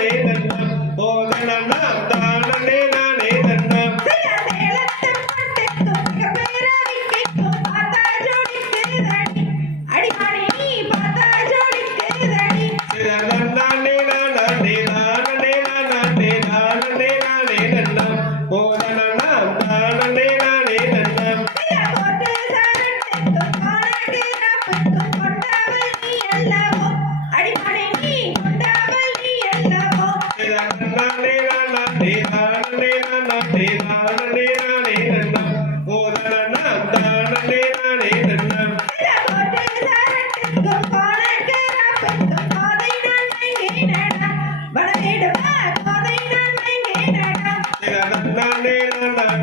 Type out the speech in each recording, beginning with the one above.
ahí.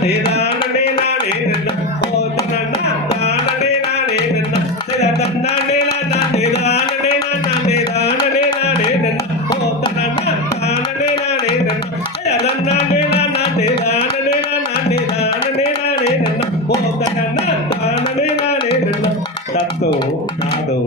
na na na